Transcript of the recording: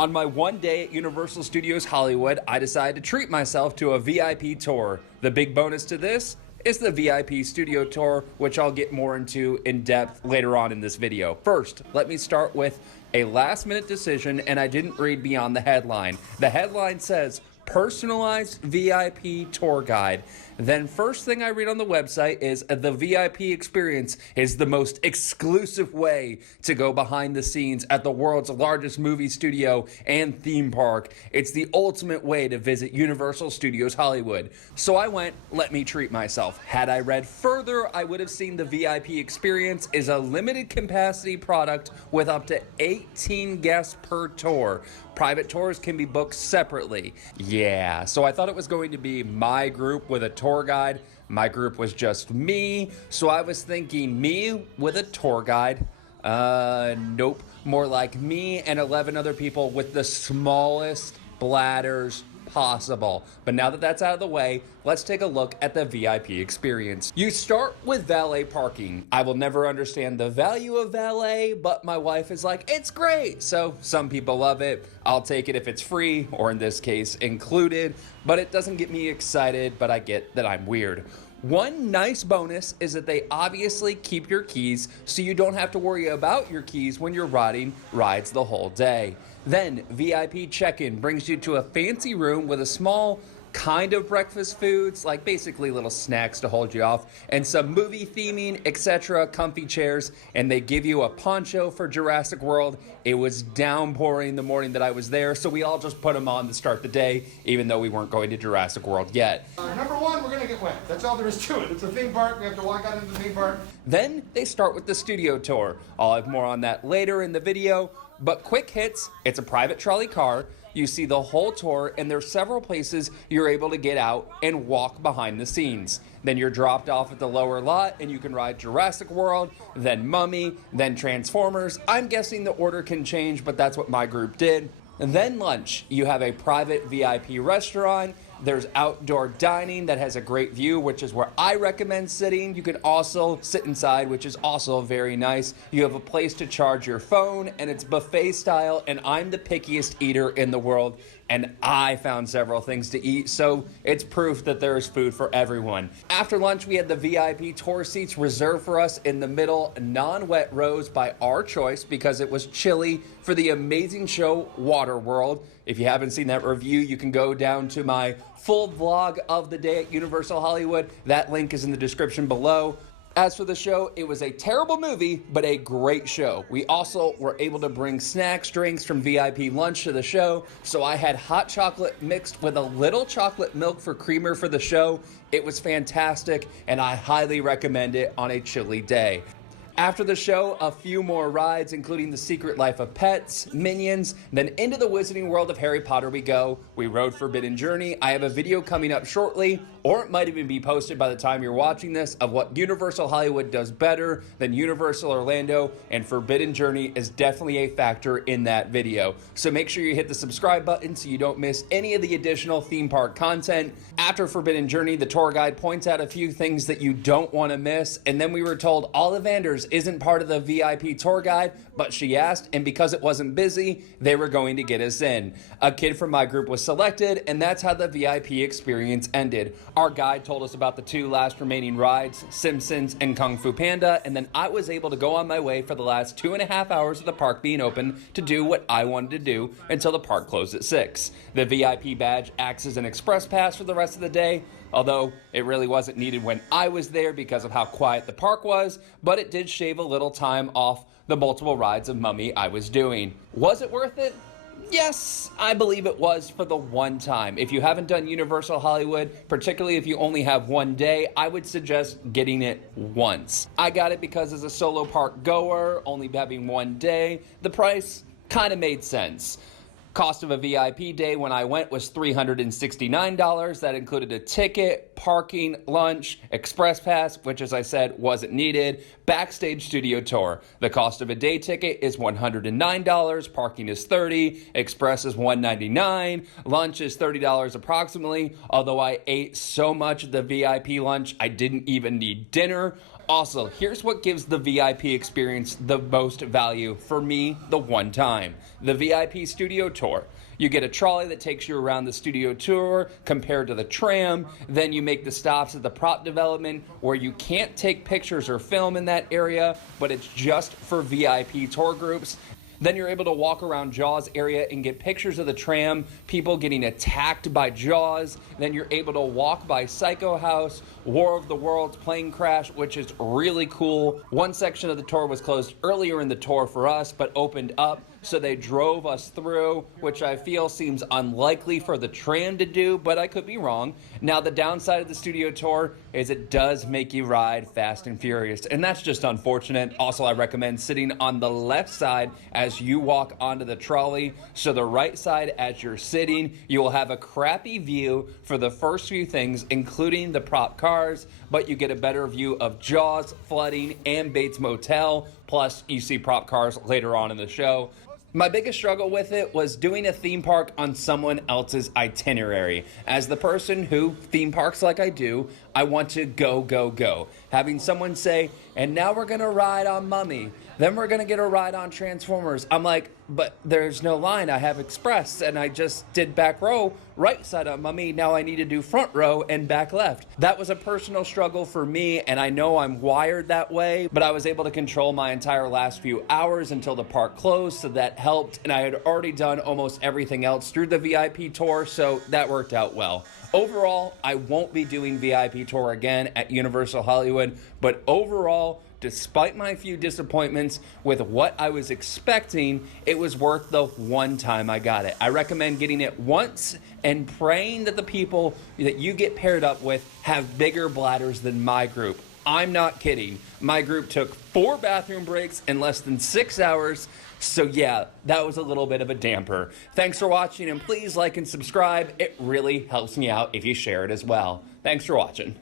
On my one day at Universal Studios Hollywood, I decided to treat myself to a VIP tour. The big bonus to this is the VIP studio tour, which I'll get more into in depth later on in this video. First, let me start with a last minute decision, and I didn't read beyond the headline. The headline says, personalized VIP tour guide. Then first thing I read on the website is the VIP experience is the most exclusive way to go behind the scenes at the world's largest movie studio and theme park. It's the ultimate way to visit Universal Studios Hollywood. So I went, let me treat myself. Had I read further, I would have seen the VIP experience is a limited capacity product with up to 18 guests per tour. Private tours can be booked separately. Yeah, so I thought it was going to be my group with a tour guide. My group was just me, so I was thinking me with a tour guide. Nope. More like me and 11 other people with the smallest bladders possible. But now that that's out of the way, let's take a look at the VIP experience. You start with valet parking. I will never understand the value of valet, but my wife is like, it's great. So some people love it. I'll take it if it's free, or in this case, included, but it doesn't get me excited, but I get that I'm weird. One nice bonus is that they obviously keep your keys, so you don't have to worry about your keys when you're riding rides the whole day. Then VIP check-in brings you to a fancy room with a small kind of breakfast foods, like basically little snacks to hold you off, and some movie theming, etc., comfy chairs, and they give you a poncho for Jurassic World. It was downpouring the morning that I was there, so we all just put them on to start the day, even though we weren't going to Jurassic World yet. Number one, we're gonna get wet. That's all there is to it. It's a theme park. We have to walk out into the theme park. Then they start with the studio tour. I'll have more on that later in the video, but quick hits, it's a private trolley car. You see the whole tour, and there's several places you're able to get out and walk behind the scenes. Then you're dropped off at the lower lot, and you can ride Jurassic World, then Mummy, then Transformers. I'm guessing the order can change, but that's what my group did. And then lunch. You have a private VIP restaurant. There's outdoor dining that has a great view, which is where I recommend sitting. You can also sit inside, which is also very nice. You have a place to charge your phone, and it's buffet style, and I'm the pickiest eater in the world, and I found several things to eat, so it's proof that there is food for everyone. After lunch, we had the VIP tour seats reserved for us in the middle, non-wet rows by our choice because it was chilly for the amazing show Waterworld. If you haven't seen that review, you can go down to my full vlog of the day at Universal Hollywood. That link is in the description below. As for the show, it was a terrible movie, but a great show. We also were able to bring snacks, drinks from VIP lunch to the show. So I had hot chocolate mixed with a little chocolate milk for creamer for the show. It was fantastic, and I highly recommend it on a chilly day. After the show, a few more rides, including The Secret Life of Pets, Minions, then into the Wizarding World of Harry Potter we go. We rode Forbidden Journey. I have a video coming up shortly, or it might even be posted by the time you're watching this, of what Universal Hollywood does better than Universal Orlando, and Forbidden Journey is definitely a factor in that video. So make sure you hit the subscribe button so you don't miss any of the additional theme park content. After Forbidden Journey, the tour guide points out a few things that you don't want to miss, and then we were told Ollivanders isn't part of the VIP tour guide, but she asked, and because it wasn't busy, they were going to get us in. A kid from my group was selected, and that's how the VIP experience ended. Our guide told us about the two last remaining rides, Simpsons and Kung Fu Panda, and then I was able to go on my way for the last 2.5 hours of the park being open to do what I wanted to do until the park closed at 6. The VIP badge acts as an express pass for the rest of the day, although it really wasn't needed when I was there because of how quiet the park was, but it did shave a little time off the multiple rides of Mummy I was doing. Was it worth it? Yes, I believe it was for the one time. If you haven't done Universal Hollywood, particularly if you only have one day, I would suggest getting it once. I got it because as a solo park goer, only having one day, the price kind of made sense. Cost of a VIP day when I went was $369. That included a ticket, parking, lunch, express pass, which as I said wasn't needed, backstage studio tour. The cost of a day ticket is $109, parking is $30, express is $199, lunch is $30 approximately, although I ate so much of the VIP lunch I didn't even need dinner. Also, here's what gives the VIP experience the most value for me the one time. The VIP studio tour. You get a trolley that takes you around the studio tour compared to the tram. Then you make the stops at the prop development where you can't take pictures or film in that area, but it's just for VIP tour groups. Then you're able to walk around Jaws area and get pictures of the tram, people getting attacked by Jaws. Then you're able to walk by Psycho House, War of the Worlds plane crash, which is really cool. One section of the tour was closed earlier in the tour for us, but opened up, so they drove us through, which I feel seems unlikely for the tram to do, but I could be wrong. Now, the downside of the studio tour is it does make you ride Fast and Furious, and that's just unfortunate. Also, I recommend sitting on the left side as you walk onto the trolley, so the right side as you're sitting, you will have a crappy view for the first few things, including the prop cars, but you get a better view of Jaws, flooding, and Bates Motel, plus you see prop cars later on in the show. My biggest struggle with it was doing a theme park on someone else's itinerary. As the person who theme parks like I do, I want to go, go, go. Having someone say, and now we're gonna ride on Mummy, then we're gonna get a ride on Transformers. I'm like, but there's no line. I have Express, and I just did back row, right side on Mummy. Now I need to do front row and back left. That was a personal struggle for me, and I know I'm wired that way, but I was able to control my entire last few hours until the park closed, so that helped, and I had already done almost everything else through the VIP tour, so that worked out well. Overall, I won't be doing VIP tour again at Universal Hollywood, but overall, despite my few disappointments with what I was expecting, it was worth the one time I got it. I recommend getting it once and praying that the people that you get paired up with have bigger bladders than my group. I'm not kidding. My group took 4 bathroom breaks in less than 6 hours. So yeah, that was a little bit of a damper. Thanks for watching, and please like and subscribe. It really helps me out if you share it as well. Thanks for watching.